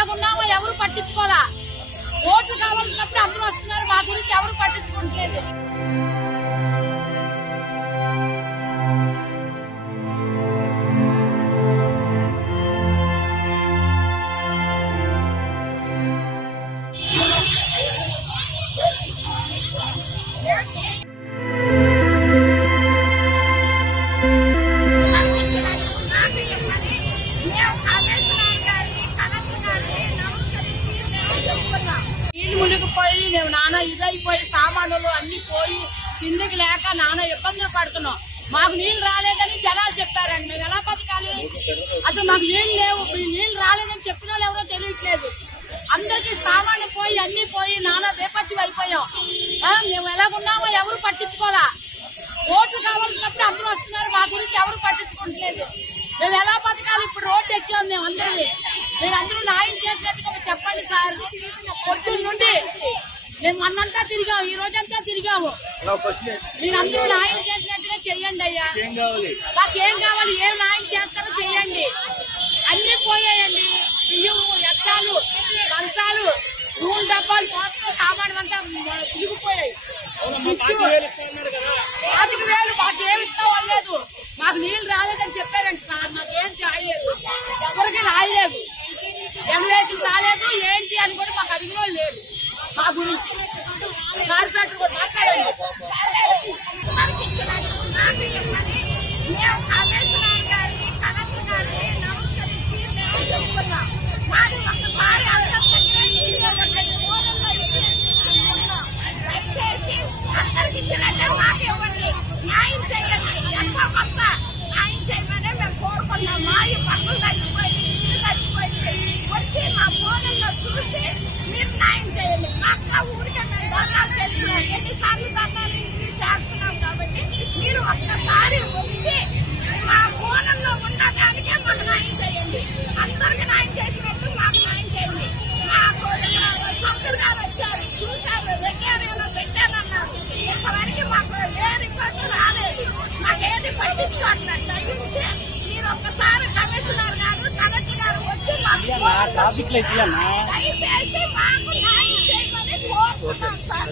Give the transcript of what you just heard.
ఎలాగున్నామో ఎవరు పట్టించుకోవాలా. ఓట్లు కావాల్సినప్పుడు అందరూ వస్తున్నారు, మా గురించి ఎవరు పట్టించుకోవట్లేదు. నీళ్లు మునిగిపోయి మేము నాన్న ఇదైపోయి సామానులు అన్ని పోయి తిండికి లేక నాన్న ఇబ్బందులు పడుతున్నాం. మాకు నీళ్లు రాలేదని జనాలు చెప్పారండి. మేము ఎలా బతకాలి? అసలు మాకు నీళ్లు లేవు. నీళ్లు రాలేదని చెప్పిన వాళ్ళు ఎవరో తెలియట్లేదు. అందరికీ సామాన్లు పోయి అన్ని పోయి నాన్న బేపత్యం అయిపోయాం. మేము ఎలాగున్నామో ఎవరు పట్టించుకోవాలా. ఓట్లు కావాల్సినప్పుడు అందరూ వస్తున్నారు, మా గురించి ఎవరు పట్టించుకోవట్లేదు. మేము ఎలా బతకాలి? ఇప్పుడు రోడ్డు ఎక్కాం మేము అందరినీ. మీరు అందరూ న్యాయం చేసినట్టుగా చెప్పండి సార్. పొద్దున్న నుండి మేము మొన్నంతా తిరిగాము, ఈ రోజంతా తిరిగాము. మీరందరూ న్యాయం చేసినట్టుగా చెయ్యండి అయ్యా. మాకేం కావాలి? ఏం న్యాయం చేస్తారో చెయ్యండి. అన్ని పోయాయండి. బియ్యం, ఎత్తాలు, మంచాలు, నూనె డబ్బాలు మొత్తం సామాన్ అంతా తిరిగిపోయాయి. 5,000 మాకేమి ఇస్తావలేదు. మాకు నీళ్లు రాలేదని చెప్పారండి సార్. మాకేం రాయలేదు, ఎవరికి రాయలేదు. ఎంఏకి రాలేదు ఏంటి అని కూడా మాకు అడిగిన లేదు. మా గురించి కార్పొరేటర్ కూడా మాట్లాడండి. న్యాయం చేయండి, ఎంతో కొంత న్యాయం చేయమని మేము కోరుకున్నాం. మా ఈ పనులు తగ్గిపోయింది, ఇల్లు తగ్గిపోయింది. వచ్చి మా ఫోన్లో చూసి మీరు న్యాయం చేయండి. మా అక్క ఊరికే మేము దండాలు చేస్తున్నాం, ఎన్నిసార్లు దండాలు ఇల్లు చేస్తున్నాం. కాబట్టి మీరు ఒక్కసారి వచ్చి మా ఫోన్లో ఉన్న దానికే మాకు న్యాయం చేయండి. అందరికి న్యాయం చేసినట్టు మాకు న్యాయం చేయండి. మాకు సభ్యులు గారు వచ్చారు, చూశారు, పెట్టారన్నారు. ఇంతవరకు మాకు ఏ రిపోర్టు రాలేదు. మాకేది పట్టించుకోవట్లేదు. దయచేసి మీరు ఒక్కసారి కమిషనర్ గారు, కలెక్టర్ గారు వచ్చి దయచేసి మాకు న్యాయం చేయమని కోరుతున్నాం సార్.